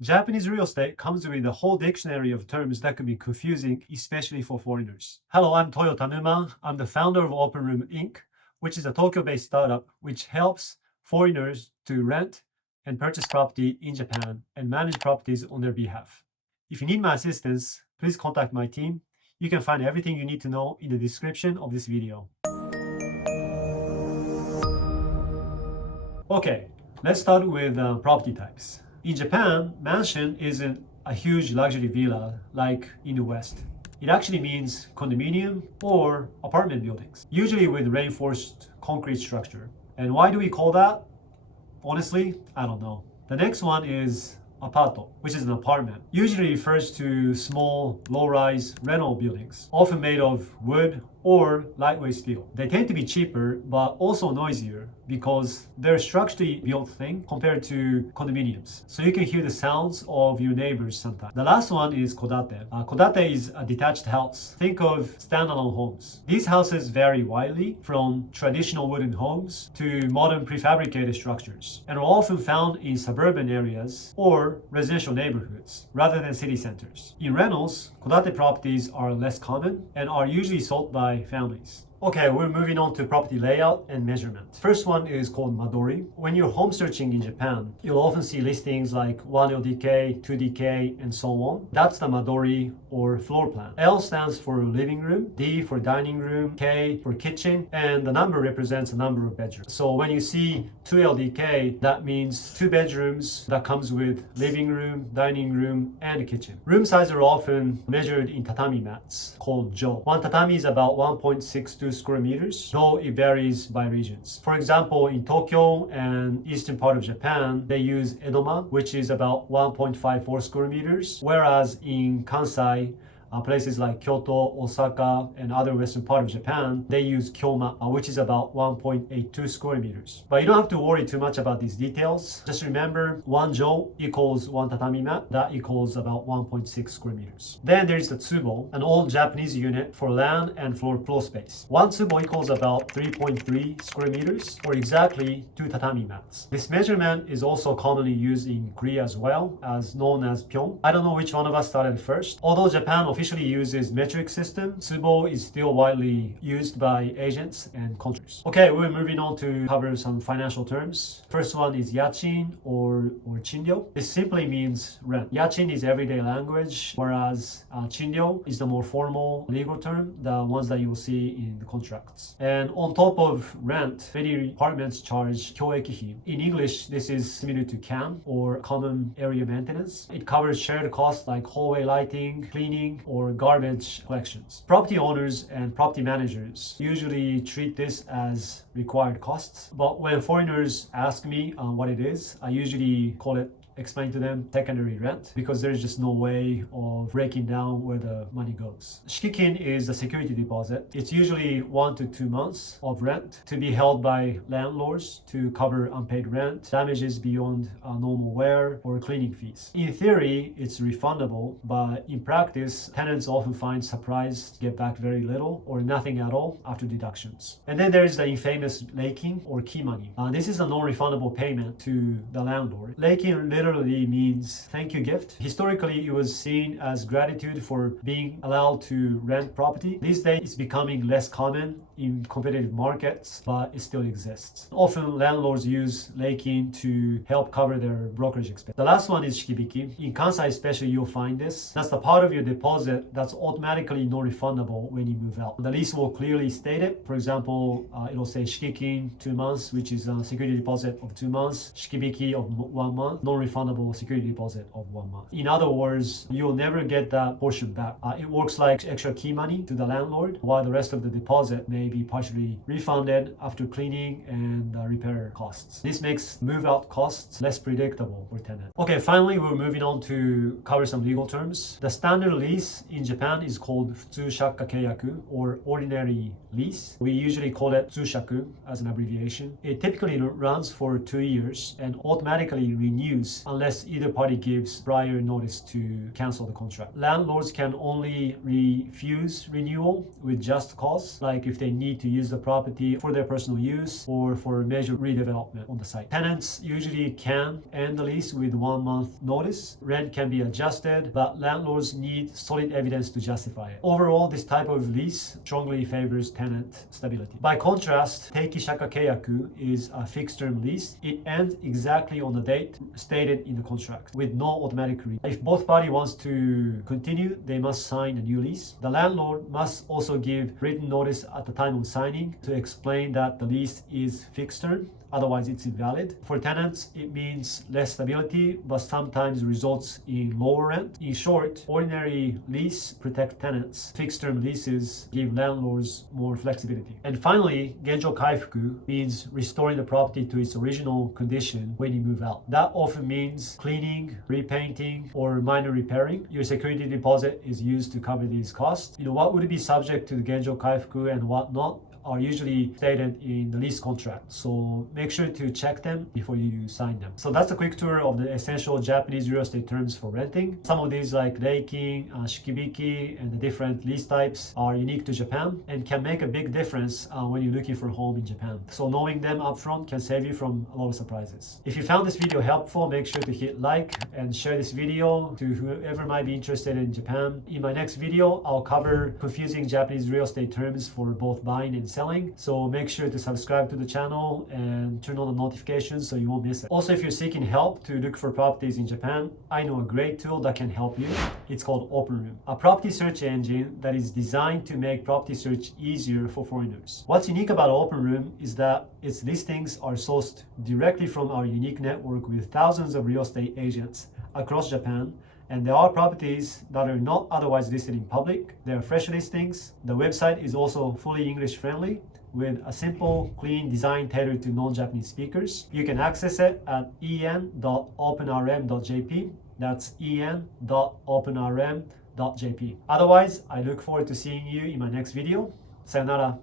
Japanese real estate comes with a whole dictionary of terms that can be confusing, especially for foreigners. Hello, I'm Toyot Tanuman. I'm the founder of Open Room Inc., which is a Tokyo-based startup which helps foreigners to rent and purchase property in Japan and manage properties on their behalf. If you need my assistance, please contact my team. You can find everything you need to know in the description of this video. Okay, let's start with property types. In Japan, mansion isn't a huge luxury villa like in the West. It actually means condominium or apartment buildings, usually with reinforced concrete structure. And why do we call that? Honestly, I don't know. The next one is apato, which is an apartment. Usually refers to small, low-rise rental buildings, often made of wood or lightweight steel. They tend to be cheaper, but also noisier because they're a structurally built thing compared to condominiums. So you can hear the sounds of your neighbors sometimes. The last one is kodate. Kodate is a detached house. Think of standalone homes. These houses vary widely from traditional wooden homes to modern prefabricated structures and are often found in suburban areas or residential neighborhoods rather than city centers. In rentals, kodate properties are less common and are usually sold by families. Okay, we're moving on to property layout and measurement. First one is called madori. When you're home searching in Japan, you'll often see listings like 1LDK, 2DK, and so on. That's the madori or floor plan. L stands for living room, D for dining room, K for kitchen, and the number represents the number of bedrooms. So when you see 2LDK, that means 2 bedrooms that comes with living room, dining room, and a kitchen. Room sizes are often measured in tatami mats called 𝐏𝐫𝐸. One tatami is about 1.62 square meters, though it varies by regions. For example, in Tokyo and eastern part of Japan, they use edoma, which is about 1.54 square meters, whereas in Kansai, places like Kyoto, Osaka, and other western part of Japan, they use 𝐏𝐫𝐸, which is about 1.82 square meters. But you don't have to worry too much about these details. Just remember, 1 𝐏 equals 1 tatami mat. That equals about 1.6 square meters. Then there's the tsubo, an old Japanese unit for land and floor space. 1 tsubo equals about 3.3 square meters, or exactly 2 tatami mats. This measurement is also commonly used in Korea as well, as known as pyeong. I don't know which one of us started first. Although Japan officially uses metric system, tsubo is still widely used by agents and contractors. Okay, we're moving on to cover some financial terms. First one is yachin or 𝐀𝐛𝐨𝐽. This simply means rent. Yachin is everyday language, whereas 𝐀𝐛𝐨𝐽 is the more formal legal term, the ones that you will see in the contracts. And on top of rent, many apartments charge 𝐏𝐫𝐫𝐲. In English, this is similar to CAM or common area maintenance. It covers shared costs like hallway lighting, cleaning, or garbage collections. Property owners and property managers usually treat this as required costs, but when foreigners ask me what it is, I usually explain to them secondary rent because there's just no way of breaking down where the money goes. Shikin is the security deposit. It's usually 1 to 2 months of rent to be held by landlords to cover unpaid rent, damages beyond normal wear, or cleaning fees. In theory, it's refundable, but in practice, tenants often find surprised to get back very little or nothing at all after deductions. And then there's the infamous 𝐏𝐫𝐸 or key money. This is a non-refundable payment to the landlord. 𝐏𝐫𝐸 literally means thank you gift. Historically, it was seen as gratitude for being allowed to rent property. These days, it's becoming less common in competitive markets, but it still exists. Often, landlords use 𝐏𝐾 to help cover their brokerage expense. The last one is 𝐾𝐫𝐾. In Kansai especially, you'll find this. That's the part of your deposit that's automatically non-refundable when you move out. The lease will clearly state it. For example, it'll say shikin 2 months, which is a security deposit of 2 months, 𝐾𝐫𝐾 of 1 month, non-refundable security deposit of 1 month. In other words, you'll never get that portion back. It works like extra key money to the landlord, while the rest of the deposit may be partially refunded after cleaning and repair costs. This makes move-out costs less predictable for tenants. Okay, finally, we're moving on to cover some legal terms. The standard lease in Japan is called 普通借家契約 or ordinary lease. We usually call it 普通借as an abbreviation. It typically runs for 2 years and automatically renews use unless either party gives prior notice to cancel the contract. Landlords can only refuse renewal with just cause, like if they need to use the property for their personal use or for major redevelopment on the site. Tenants usually can end the lease with 1 month notice. Rent can be adjusted, but landlords need solid evidence to justify it. Overall, this type of lease strongly favors tenant stability. By contrast, 𝐏𝐫𝐸𝐻 keyaku is a fixed-term lease. It ends exactly on the date stated in the contract with no automatic renewal. If both parties wants to continue, they must sign a new lease. The landlord must also give written notice at the time of signing to explain that the lease is fixed-term. Otherwise, it's invalid. For tenants, it means less stability, but sometimes results in lower rent. In short, ordinary lease protect tenants. Fixed-term leases give landlords more flexibility. And finally, 𝐏𝐫𝐸𝐻𝐭 means restoring the property to its original condition when you move out. That often means cleaning, repainting, or minor repairing. Your security deposit is used to cover these costs. What would be subject to the 𝐏𝐫𝐸𝐻𝐭 and what not are usually stated in the lease contract. So make sure to check them before you sign them. So that's a quick tour of the essential Japanese real estate terms for renting. Some of these like 𝐏𝐸𝐻𝐭, 𝐭, and the different lease types are unique to Japan and can make a big difference when you're looking for a home in Japan. So knowing them upfront can save you from a lot of surprises. If you found this video helpful, make sure to hit like and share this video to whoever might be interested in Japan. In my next video, I'll cover confusing Japanese real estate terms for both buying and selling. So make sure to subscribe to the channel and turn on the notifications so you won't miss it. Also, if you're seeking help to look for properties in Japan, I know a great tool that can help you. It's called OpenRoom, a property search engine that is designed to make property search easier for foreigners. What's unique about OpenRoom is that its listings are sourced directly from our unique network with thousands of real estate agents across Japan. And there are properties that are not otherwise listed in public. They are fresh listings. The website is also fully English friendly with a simple, clean design tailored to non-Japanese speakers. You can access it at en.openrm.jp. That's en.openrm.jp. Otherwise, I look forward to seeing you in my next video. Sayonara.